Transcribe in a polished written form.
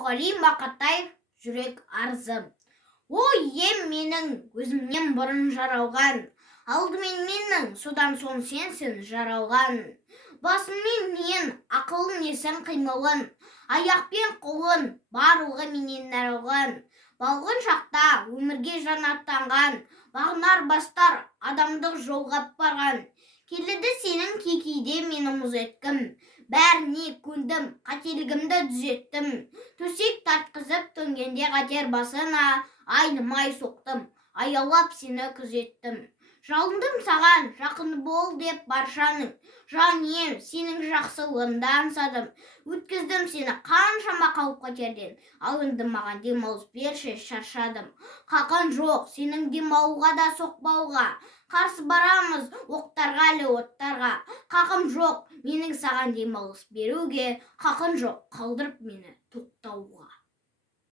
Мұқағали Мақатаев жүрек арзы. Ой, ем менің өзімнен бұрын жаралған, алдымен менің, содан соң сенсің жаралған. Басыммен мен ақылын есін қимылын, аяқпен қолын барлығы менен нәралған. Балғын шақта өмірге жан аттанған, бағынар бастар адамдық жолғап барған. Келеді сенің кейде мені мұз еткім, бәріне көндім, қателігімді түзеттім. Төсек тартқызып төнгенде қатер басына, айнымай соқтым, аялап сені күзеттім. Жалындым саған, жақын бол деп баршаның, жан ем, сенің жақсылығыңды аңсадым. Өткіздім сені қаншама қауіп-қатерден, ал енді маған демалыс берші, шаршадым. Хақың жоқ сенің демалуға да соқпауға, қарсы барамыз оқтарға әлі оттарға. Хақым жоқ менің саған демалыс беруге, хақың жоқ қалдырып мені